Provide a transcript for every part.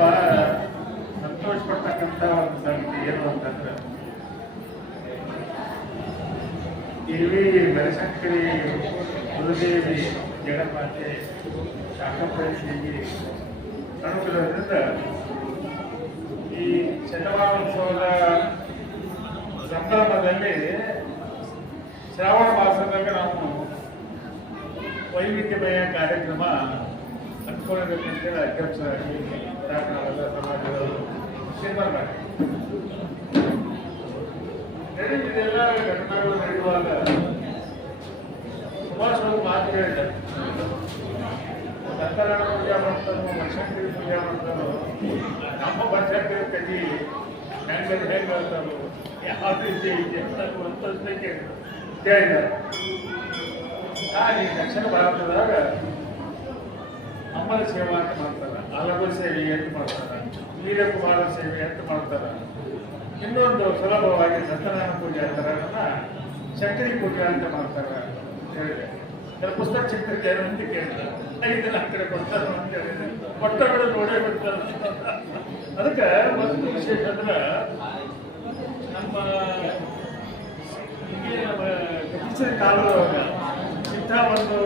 ಬಹಳ ಸಂತೋಷ ಪಡ್ತಕ್ಕಂಥ ಒಂದು ಸಂಗತಿ ಏನು ಅಂತಂದ್ರೆ ದೇವಿ ಬನಶಂಕರಿ ಗುರುದೇವಿ ಜಗನ್ಮಾತೆ ಶಾಕಂಭರೀದೇವಿ ಅನುಗ್ರಹದಿಂದ ಈ ಶತಮಾನೋತ್ಸವದ ಸಂಭ್ರಮದಲ್ಲಿ ಶ್ರಾವಣ ಮಾಸದಾಗ ನಾವು ವೈವಿಧ್ಯಮಯ ಕಾರ್ಯಕ್ರಮ ಹಮ್ಮಿಕೊಳ್ಳಬೇಕಂತೇಳಿ ಅಧ್ಯಕ್ಷರಾಗಿ ನಾವೆಲ್ಲ ಸಮಾಜದವರು ತೀರ್ಮಾನ ಮಾಡಿ ಇದೆಲ್ಲ ಘಟನೆಗಳು ನಡೆಯುವಾಗ ಸುಮಾರು ಒಂದು ಮಾತು ಹೇಳಿದ್ದಾರೆ. ಸತ್ಯನಾರಾಯಣ ಪೂಜೆ ಮಾಡ್ತಾರೋ ಬನಶಂಕರಿ ಪೂಜೆ ಮಾಡ್ತಾರೋ ನಮ್ಮ ಬನಶಂಕರಿ ಕಟ್ಟಿ ಹೆಂಗೆ ಹೇಳ್ತಾರೋ ಯಾವ ರೀತಿ ಇದೆ ಅಂತಕ್ಕೆ ಹೇಳಿದ್ದಾರೆ. ಈ ದಕ್ಷಿಣ ಭಾರತದಾಗ ಅಮ್ಮನ ಸೇವಾ ಅಂತ ಮಾಡ್ತಾರೆ, ಆಲಗು ಸೇವೆ ಅಂತ ಮಾಡ್ತಾರೆ, ವೀರಕುಮಾರ ಸೇವೆ ಅಂತ ಮಾಡ್ತಾರೆ. ಇನ್ನೊಂದು ಸುಲಭವಾಗಿ ಸತ್ಯನಾರಾಯಣ ಪೂಜೆ ಅಂತಾರನ್ನ ಶಂಕರಿ ಪೂಜೆ ಅಂತ ಮಾಡ್ತಾರೆ ಹೇಳಿದೆ. ಪುಸ್ತಕ ಚಿತ್ರಕ್ಕೆ ಅಂತ ಕೇಳಿದ್ದಾರೆ. ಇದನ್ನ ಆ ಕಡೆ ಕೊಡ್ತಾರೆ ಅಂತ ಹೇಳಿದೆ. ಒಟ್ಟಗಳು ನೋಡೇ ಬಿಡ್ತಾರೆ. ಅದಕ್ಕೆ ಒಂದು ವಿಶೇಷ ಅಂದ್ರೆ ನಮ್ಮ ಬ್ರಿಟಿಷರ ಕಾಲದೊಳಗ ಇಂಥ ಒಂದು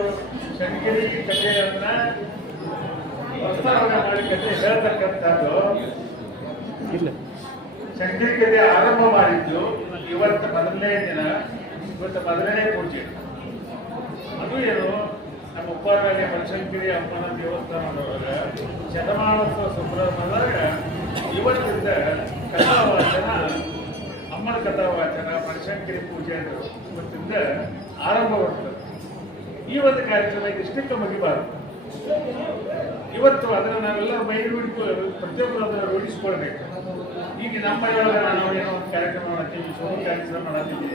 ಶಂಕರಿ ಕಥೆಯನ್ನ ಪ್ರಸ್ತಾವನೆ ಮಾಡಿ ಕಥೆ ಹೇಳ್ತಕ್ಕಂಥದ್ದು ಇಲ್ಲ. ಶಂಕರಿ ಕಥೆ ಆರಂಭ ಮಾಡಿದ್ದು ಇವತ್ತು ಮೊದಲನೇ ದಿನ, ಇವತ್ತು ಮೊದಲನೇ ಪೂಜೆ. ಅದು ಏನು ನಮ್ಮ ಉಪ್ಪಾರದಲ್ಲಿ ಬನಶಂಕರಿ ಅಮ್ಮನ ದೇವಸ್ಥಾನದೊಳಗ ಶತಮಾನೋತ್ಸವ ಸಂಭ್ರಮದಾಗ ಇವತ್ತಿಂದ ಕಥಾವಾಚನ, ಅಮ್ಮನ ಕಥಾವಾಚನ, ಬನಶಂಕರಿ ಪೂಜೆ ಇವತ್ತಿಂದ ಆರಂಭವಾಗ್ತದೆ. ಈ ಒಂದು ಕಾರ್ಯಕ್ರಮಕ್ಕೆ ಇಷ್ಟಕ್ಕೆ ಮುಗಿಬಾರದು. ಇವತ್ತು ಅದನ್ನು ನಾವೆಲ್ಲ ಪ್ರತಿಯೊಬ್ಬರು ಅದನ್ನು ರೂಢಿಸ್ಕೊಳ್ಬೇಕು. ಈಗ ನಮ್ಮ ಮನೆಯೊಳಗೆ ನಾವು ಏನೋ ಒಂದು ಕಾರ್ಯಕ್ರಮ ಮಾಡ್ತೀವಿ, ಸೋಮ ಕಾರ್ಯಕ್ರಮ ಮಾಡ್ತೀವಿ,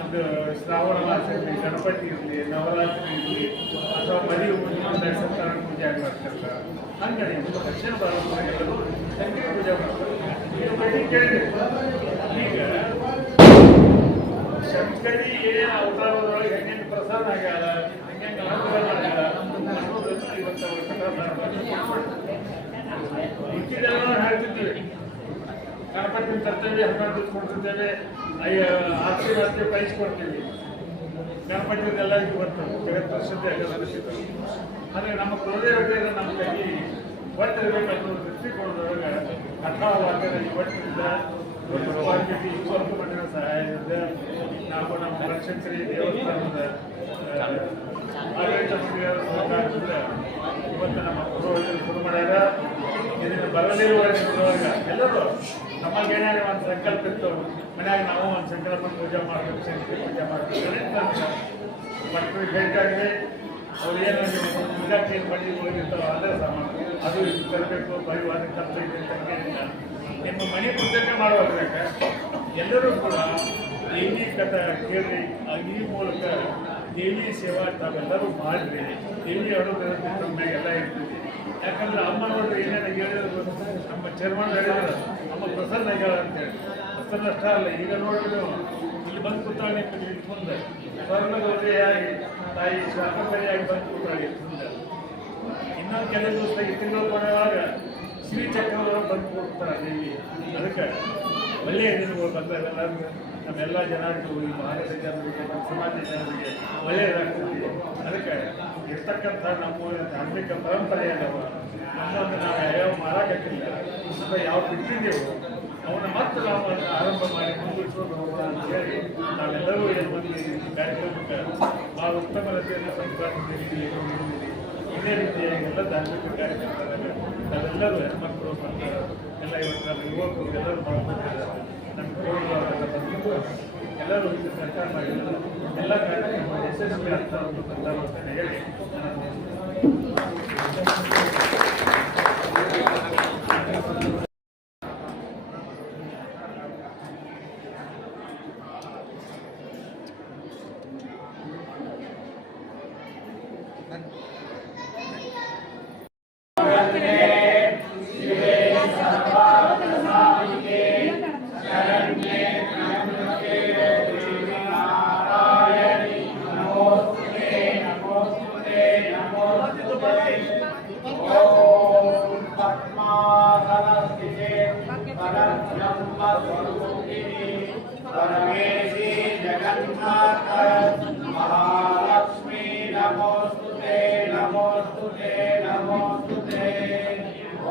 ಒಂದು ಶ್ರಾವಣ ಮಾಸ ಇರಲಿ, ಗಣಪತಿ ಇರಲಿ, ನವರಾತ್ರಿ ಇರಲಿ, ಅಥವಾ ಮದುವೆ ಮುಂದೆ ಸತ್ಯನಾರಾಯಣ ಪೂಜೆ ಆಗ್ತಿರ್ತಾರೆ. ಹಂಗಾಗಿ ದಕ್ಷಿಣ ಭಾರತದಲ್ಲೂ ಶಂಕರಿ ಪೂಜೆ ಮಾಡ್ತಾರೆ. ಈಗ ಕೇಳಿದೆ, ಈಗ ಶಂಕರಿ ಏನೇನು ಅವತಾರದೊಳಗೆ ಹೆಂಗೆ ಪ್ರಸಾದ ಆಗ್ಯಾಳ, ಹೆಂಗೆ ಅನುಗ್ರಹ ಆಗ್ಯಾಳ ಅನ್ನೋದನ್ನು ಇವತ್ತು ಮಿಕ್ಕಿದೆಲ್ಲ ಹೇಳ್ತಿದ್ದೀವಿ. ಗಣಪತಿ ತರ್ತೇವೆ, 11 ದಿವಸ ಕೊಡ್ತಿದ್ದೇವೆ, ಆಶೀರ್ವಾದ ಕಳಿಸ್ಕೊಡ್ತೀವಿ. ಗಣಪತಿದೆಲ್ಲ ಈಗ ಬರ್ತದೆ, ಜಗತ್ತು ವರ್ಷದ್ದೇ ಎಲ್ಲ ನಡೆಸಿದ್ರು. ಆದರೆ ನಮ್ಮ ಕುಲದೇವತೆ ನಮ್ಮ ಕೈಗೆ ಒಟ್ಟಿರಬೇಕನ್ನೋ ದೃಷ್ಟಿಕೋನದೊಳಗೆ ಕಥಾವಾಕ್ಯದ ಇವತ್ತಿನಿಂದ ಸ್ವಲ್ಪ ಮಟ್ಟಿನ ಸಹಾಯದಿಂದ ನಾವು ನಮ್ಮ ಬನಶಂಕರಿ ದೇವಸ್ಥಾನದ ಆಡಳಿತ ಮಂಡಳಿಯವರ ಸಹಕಾರದಿಂದ ಇವತ್ತು ನಮ್ಮ ಪುರೋಹಿತರು ಶುರು ಮಾಡ್ಯಾರ. ಇದನ್ನು ಬರಲಿರುವ ದಿನದೊಳಗ ಎಲ್ಲರೂ ನಮಗೇನಾದ್ರು ಒಂದು ಸಂಕಲ್ಪ ಇತ್ತು, ಮನ್ಯಾಗ ನಾವು ಒಂದು ಸಂಕಲ್ಪ ಪೂಜೆ ಮಾಡಬೇಕು, ಶಂಕರಿ ಪೂಜೆ ಮಾಡಬೇಕು. ಮಕ್ಕಳಿಗೆ ಬೇಕಾಗಿದೆ, ಅವ್ರು ಏನು ಪೂಜಾಕ್ಕೆ ಏನು ಮಾಡಿ ಹೋಗಿರ್ತಾರೋ ಅದೇ ಸಾಮಾನು ಅದು ಇದು ತರಬೇಕು, ಪರಿವಾರ ಖರ್ಚು ಇದೆ ಅಂತ ನಿಮ್ಮ ಮನೆ ಪೂಜೆ ಮಾಡುವಾಗ ಎಲ್ಲರೂ ಕೂಡ ದೇವಿ ಕಥೆ ಕೇಳಿ ಈ ಮೂಲಕ ದೇವಿ ಸೇವಾ ತಾವೆಲ್ಲರೂ ಮಾಡಿರಿ. ದೇವಿ ಅನುಗ್ರಹ ನಮ್ಮೆಲ್ಲ ಇರ್ತದೆ. ಯಾಕಂದ್ರೆ ಅಮ್ಮನವರು ಏನೇನು ಹೇಳಿದ್ರು, ನಮ್ಮ ಚರ್ಮನ್ ಹೇಳಿದ್ರು, ಅಮ್ಮ ಪ್ರಸನ್ನ ಆಗ್ಯಾಳ ಅಂತೇಳಿ. ಪ್ರಸನ್ನಷ್ಟ ಅಲ್ಲ, ಈಗ ನೋಡಿದ್ರು ಇಲ್ಲಿ ಬಂದು ಕೂತಾಳೆ ಮುಂದೆ ಸ್ವರ್ಣಗೌರಿಯಾಗಿ ತಾಯಿ ಶಾಕಂಭರಿಯಾಗಿ ಬಂದು ಕೂತಾಳೆ ಮುಂದೆ. ಇನ್ನೊಂದು ಕೆಲವು ದಿವಸ ಈ ತಿಂಗಳು ಕೊನೆಯಾಗ ಶ್ರೀ ಚಕ್ರವರು ಬಂದು ಕೊಡ್ತಾರೆ ದೇವಿ. ಅದಕ್ಕೆ ಒಳ್ಳೆಯ ದಿನಗಳು ಬಂದಾಗ ನಮ್ಮೆಲ್ಲ ಜನರಿಗೂ, ಈ ಭಾರತ ಜನರಿಗೆ, ನಮ್ಮ ಸಮಾಜ ಜನರಿಗೆ ಒಳ್ಳೆಯದಾಗ್ತದೆ. ಅದಕ್ಕೆ ಇರ್ತಕ್ಕಂಥ ನಮ್ಮ ಧಾರ್ಮಿಕ ಪರಂಪರೆ ಅದಾವ, ನಮ್ಮನ್ನು ನಾವು ಯಾವ ಮಾರಾಟಕ್ಕಿಲ್ಲ ಅಥವಾ ಯಾವ ಬಿಟ್ಟಿದ್ದೆವು ಅವನ್ನ ಮತ್ತೆ ನಾವು ಅದನ್ನು ಆರಂಭ ಮಾಡಿ ಮುಂದುವರಿಸೋದು ಅಂತ ಹೇಳಿ ನಾವೆಲ್ಲರೂ ಏನು ಬಂದಿದ್ದೀವಿ. ಈ ಕಾರ್ಯಕ್ರಮಕ್ಕೆ ಭಾಳ ಉತ್ತಮ ರೀತಿಯನ್ನು ಸಂಪಾದಿಸಿದ್ದೀವಿ. ಇದೇ ರೀತಿಯಾಗಿ ಎಲ್ಲ ಧಾರ್ಮಿಕ ಕಾರ್ಯಕ್ರಮದಾಗ ನಾವೆಲ್ಲರೂ ಹೆಣ್ಮಕ್ಳು ಮಕ್ಕಳು ಎಲ್ಲ ಇವತ್ತು ಯುವಕರು ಎಲ್ಲರೂ ಮಾಡ್ಕೊಂಡಿದ್ದಾರೆ. ನಮ್ಮ ಕೋರಿಕೆಲ್ಲ ಬಂದು ಎಲ್ಲರೂ ಇದು ಸರ್ಕಾರ ಮಾಡಿದ್ರು. ಎಲ್ಲ ಕಾರ್ಯಕ್ರಮ ಯಶಸ್ವಿ ಆಗ್ತಾ ಒಂದು ಸಂದರ್ಭವನ್ನು ಹೇಳಿ Om Padma ब्रह्मस्वरूपिणी परमेशी जगन्माता महालक्ष्मी नमोस्तुते नमोस्तुते नमोस्तुते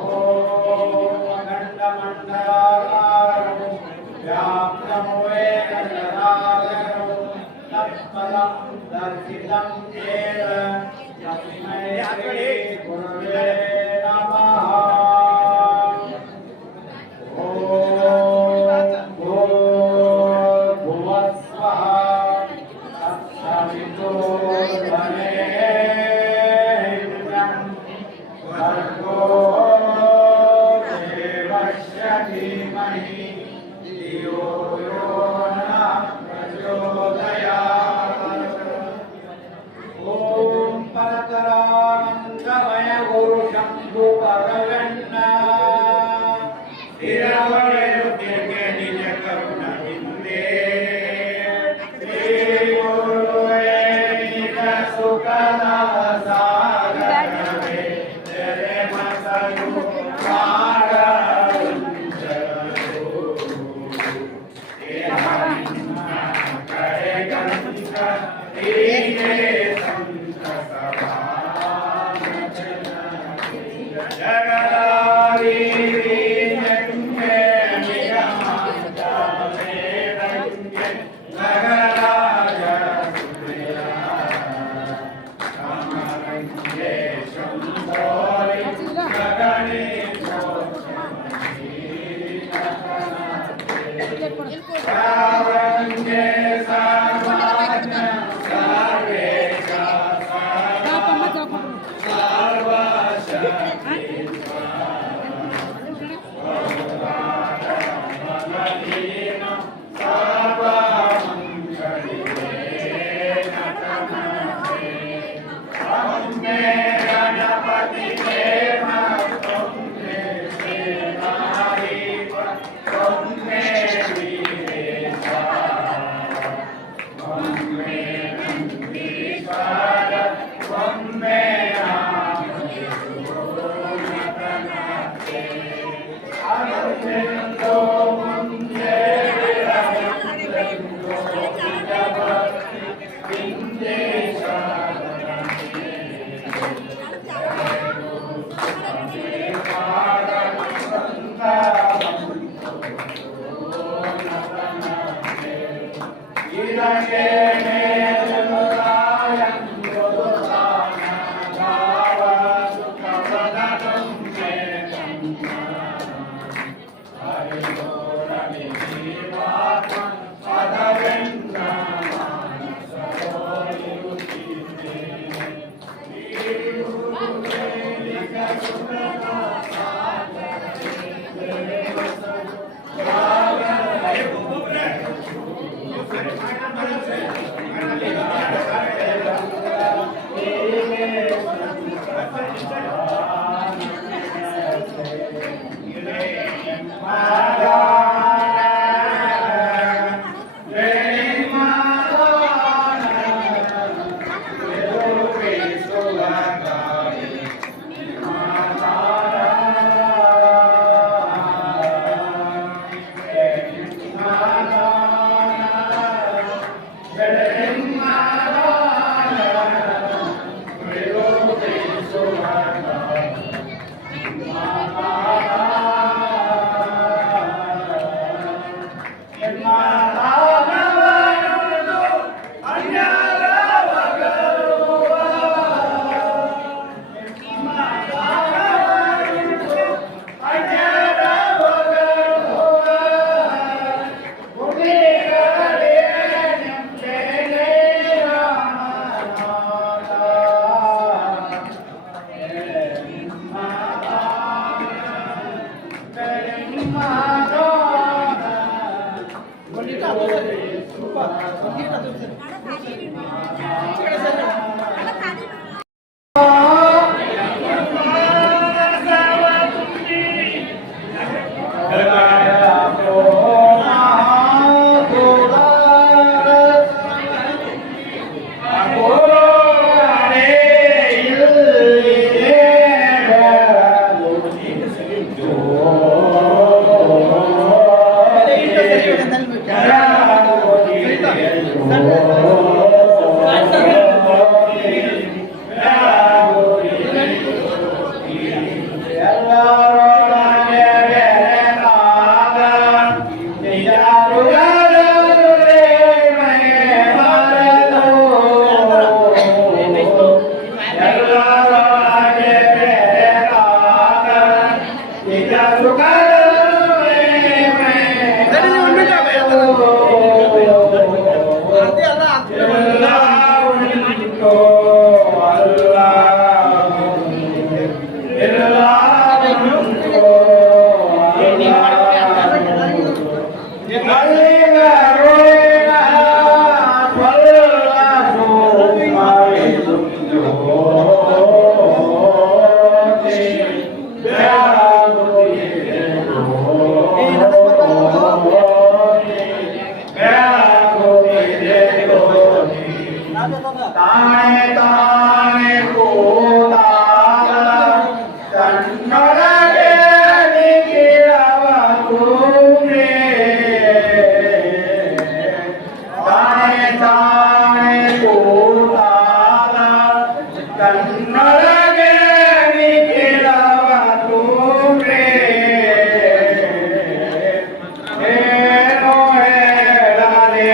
ओम अखंडमंडलाकारं व्याप्तं वेद चराचरं तत्पदं दर्शितं येन तस्मै श्री गुरवे नमः ನಿಜ ಸುಖವೇ ಎಲ್ಲ ಉಂಟು ಅಲ್ಲ ಎಲ್ಲ ಉಂಟು ತಾನೆ ತಾನೆ ಕೂತಾಗ ತನ್ನೊಳಗೆ ನಿಖಿಲವ ಕೂನೆ ತಾನೆ ತಾನೆ ಕೂತಾಗ ತನ್ನೊಳಗೆ ನಿಖಿಲವ ಕೂನೆ ಏನೋ ಹೇಳದೆ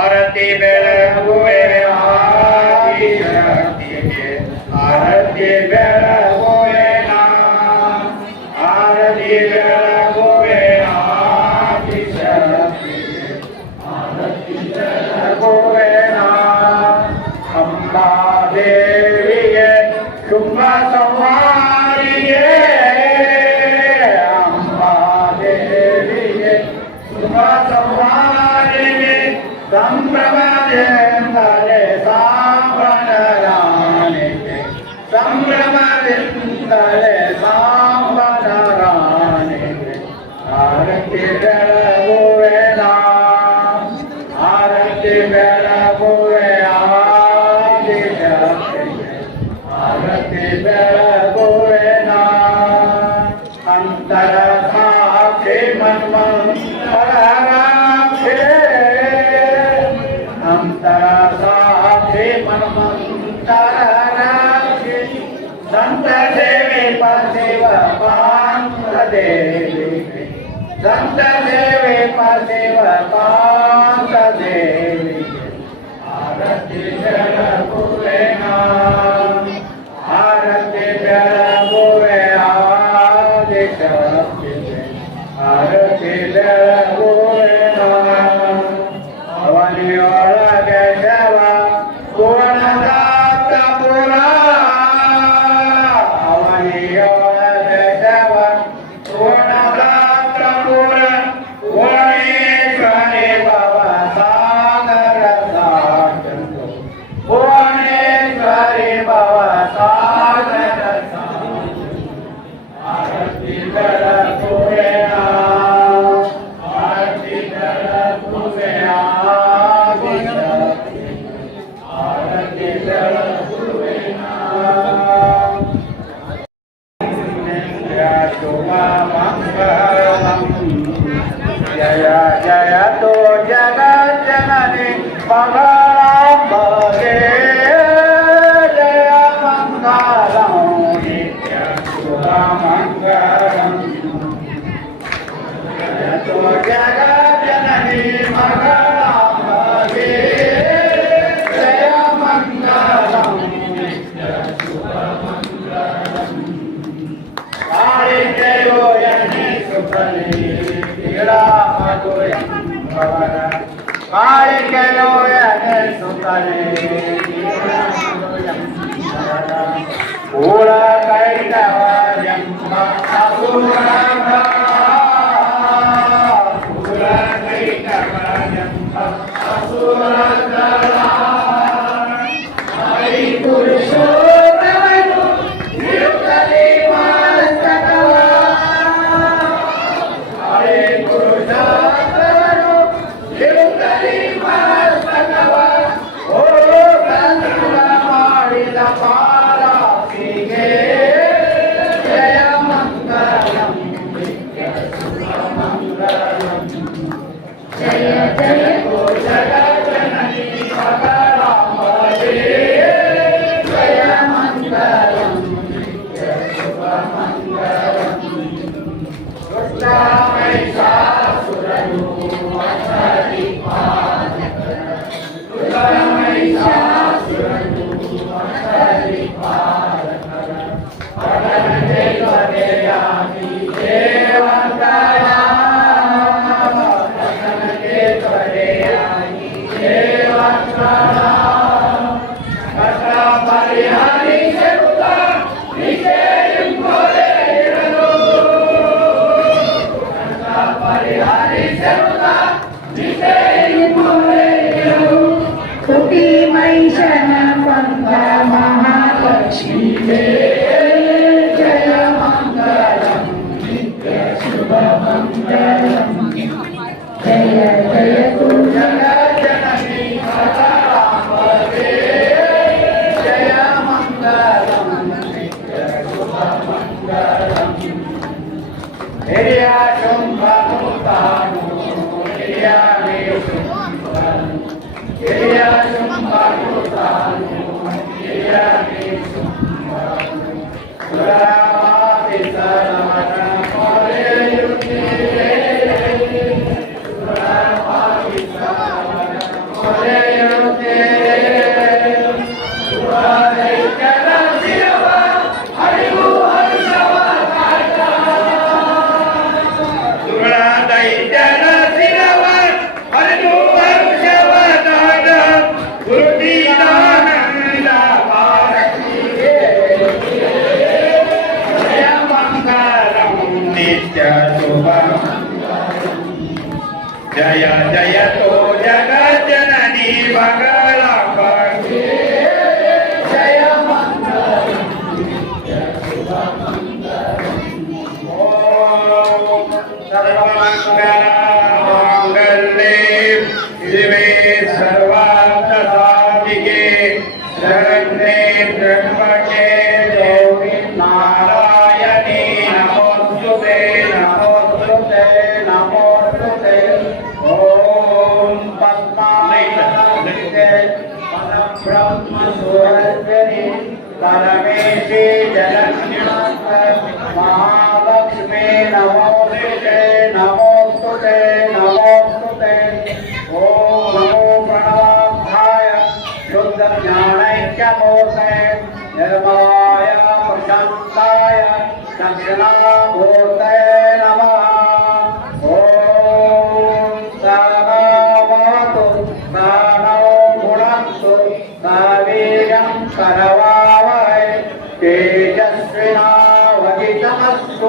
ಆರತಿ ಬೆಳಗುವೆ ಆದಿಶಕ್ತಿಗೆ ಆರತಿ ಬೆಳಗುವೆ ಆರತಿ ಬೆಳಗುವೆ ಆದಿಶಕ್ತಿಗೆ ಆರತಿ ಬೆಳಗುವೆ ಅಂಬಾದೇವಿಗೆ ಶುಭ ಸಂಹಾರಿಗೆ ಅಂಬಾದೇವಿಗೆ ಶುಭ ಸಂಹಾರಿಗೆ ಸಂಭ್ರಮದಿಂದಲೇ ಸಾಂಬನರಾಣಿಗೆ ಸಂಭ್ರಮದಿಂದಲೇ ಸಾಂಬನರಾಣಿಗೆ ಆರತಿ ಬೆಳಗುವೆ ಆರತಿ ಬೆಳಗುವೆ ಆದಿಶಕ್ತಿಗೆ ಆರತಿ ಬೆಳಗುವೆ ಅಂತರ ಸಾಕ್ಷಿ ಮನ್ಮಂತರ ಅಂತರ ಸಾಕ್ಷಿ ಮನ್ಮಂತರಾಕ್ಷಿ ಸಂತ ಸೇವೆ ಪರದೇವ ಪಾಂತ ದೇವಿ ಸಂತ ಸೇವೆ ಪರದೇವ ಪಾಂತ ದೇವಿ ಆರತಿ ಬೆಳಗುವೆ ಆರತಿ ಬೆಳಗುವೆ ಆದಿಶಕ್ತಿಗೆ ಆರತಿ ಬೆಳಗುವೆ ಅವನಿಯೊಳಗೆ ಶವ ಪೂರ್ಣದಾತಪುರ ಅವನಿಯೊಳಗೆ ಶವ ಪೂರ್ಣದಾತಪುರ ಭುವನೇಶ್ವರಿ ಭವ ಸಾಗರ ಸಾಗರ ಭುವನೇಶ್ವರಿ ಕಾಳಿಕೆಯೋ ಸುತ್ತನೆ ಕೂಳ ಕೈಟವ ಎಂಬ ಅಸುರ ಕೂಳ ಕೈಟವ ಎಂಬ ಅಸುರ ಪುರುಷೋತ್ತಮನು ಇರುತ್ತಲೇ ಮಸ್ತಕವ ಹರೇ ಪುರುಷೋತ್ತಮನು ಇರುತ್ತಲೇ ಮಸ್ತಕವ ಓ ಗಂಧರ್ವ ಮಾಡಿದ ಪಾರಾಸಿಗೆ ಜಯ ಮಂಗಲಂ ಮಂಗಲಂ ಜಯ ಜಯ ಗೋ ಜಗಜ್ಜನನಿ ಮಗಳಾಂಬೆ ಜಯ ಮಂಗಲಂ ಶುಭ ಮಂಗಲಂ ದುಷ್ಟಮಹಿಷಾಸುರನು ದುಷ್ಟಮಹಿಷಾಸುರನು ಪಠನತೆ ತ್ವರೆಯಾಗಿ ದೇವಂತರ ಪಠನತೆ ತ್ವರೆಯಾಗಿ ದೇವಂತರ ಕಷ್ಟ ಪರಿಹರಿಸುತ್ತ ನಿಷೇಧಿಂಪೊರೆ ಇರಲು ಕಷ್ಟ ಪರಿಹರಿಸುತ್ತ ನಿಷೇಧಿಂಪೊರೆ ಇರಲು ಕುಟಿ ಮಹಿಷನ ಪಂಥ ಮಹಾಲಕ್ಷ್ಮೀ ಜಯ ಮಂಗಲಂ ನಿತ್ಯ ಶುಭ ಮಂಗಲಂ ಜಯ ಜಯ ಜಗಜ್ಜನನಿ ಮಗಳಾಂಬೆ ಜಯ ಮಂಗಲಂ ನಿತ್ಯ ಶುಭ ಮಂಗಲಂ ಹಿರಿಯ ಶುಂಭನು ತಾನು ಹಿರಿಯ ಶುಂಭನು ಹಿರಿಯ ಶುಂಭನು ತಾನು ಹಿರಿಯ ಶುಂಭನು ಸುರಮಾಪಿ ಸರಮಣ ಮೊರೆಯುತ್ತಿರೆ ಸುರಮಾಪಿ ಸರಮಣ ಮೊರೆಯುತ್ತಿರೆ ಸುರದೈತ್ಯರ ಶಿರವ ಹರಿವು ಹರ್ಷವ ಕಾಟ ಸುರದೈತ್ಯರ ಶಿರವ ಹರಿವು ಹರ್ಷವ ಕಾಟ ಗುರುತೀರಾನಂದ ಭಾರತಿಗೆ ಜಯ ಮಂಗಲಂ ನಿತ್ಯ ಶುಭ ಜಯ ಜಯ ತೋ ಜಗಜ್ಜನನಿ ಮಗಳಾಂಬೆ ಜಯ ಮಂಗಲಂ ನಿತ್ಯ ಶುಭ ಮಂಗಲಂ ಓಂ ಸರ್ವಮಂಗಲ ಮಾಂಗಲ್ಯೆ ಶಿವೆ ಸರ್ವಾರ್ಥ ಸಾಧಿಕೆ ಶರಣ್ಯೆ ತ್ರ್ಯಂಬಕೆ ಗೌರಿ ನಾರಾಯಣಿ ನಮೋಸ್ತುತೆ ನಮೋಸ್ತುತೆ ನಮೋಸ್ತುತೆ ಓಂ ಪದ್ಮಾಲಯಕ್ಕೆ ಪರಬ್ರಹ್ಮ ಸುರದ್ವನಿ ಪರಮೇಶಿ ಜಗನ್ಮಾತ ಮಹಾಲಕ್ಷ್ಮೀ ನಮೋಸ್ತುತೆ ನಮೋಸ್ತುತೆ ನಮೋಸ್ತುತೆ ಓಂ ನಮೋ ಪ್ರಣವಾಧ್ಯಾಯ ಶುದ್ಧ ಜ್ಞಾನೈಕ್ಯಮೂರ್ತೆ ನಿರ್ಮಲಾಯ ಪ್ರಶಾಂತಾಯ ದಕ್ಷಿಣಾಮೂರ್ತೆ ನಮಃ ಓಂ ಸಹನಾವತು ಸಹನೌ ಭುನಕ್ತು ಸಹವೀರ್ಯಂ ಕರವಾವಹೈ ತೇಜಸ್ವಿನಾವಧಿತಮಸ್ತು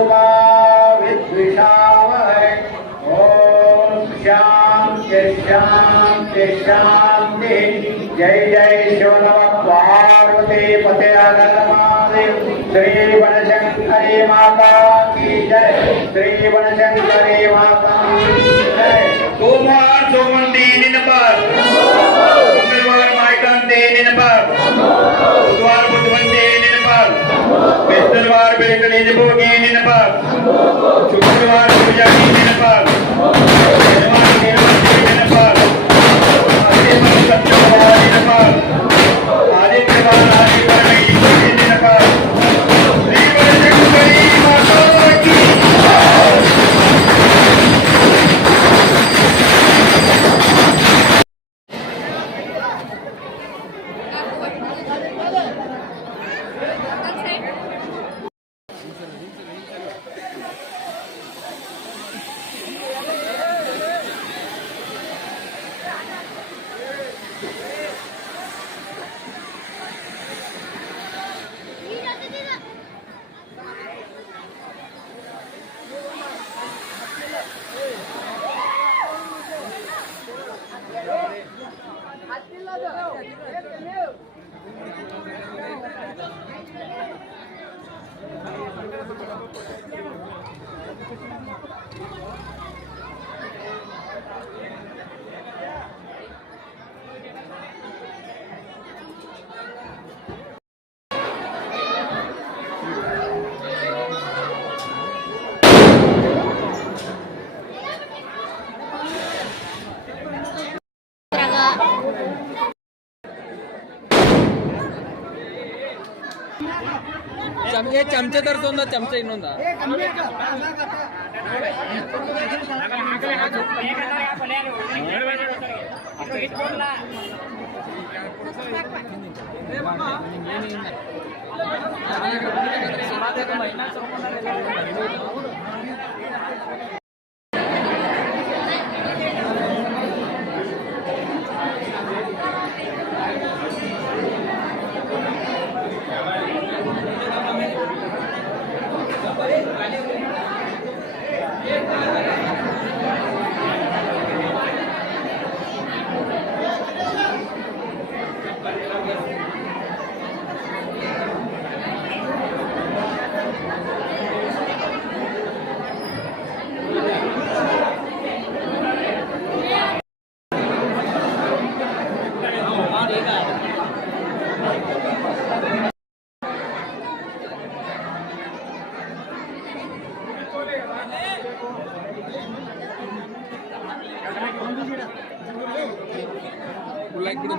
ಮಾ ವಿದ್ವಿಷಾವಹೈ ಓಂ ಶಾಂತಿ ಶಾಂತಿ ಶಾಂತಿ जय जय शिव नमः पार्वती पते महादेव श्री बनशंकरी माता की जय श्री बनशंकरी माता की जय सोमवार सोमंदी निनपर मंगलवार माइकांते निनपर बुधवार बुधवंते निनपर बेस्तरवार बेलकनी जबोगी निनपर शुक्रवार पूजानी निनपर शनिवार नीलवंती निनपर आदित्यवार आदिवार निनपर श्री बनशंकरी माता की ಚಮಚೆ ತರಿಸೊಂದ ಚಮಚೆ ಇನ್ನೊಂದ ಲೈಕ್ ಬಿಡು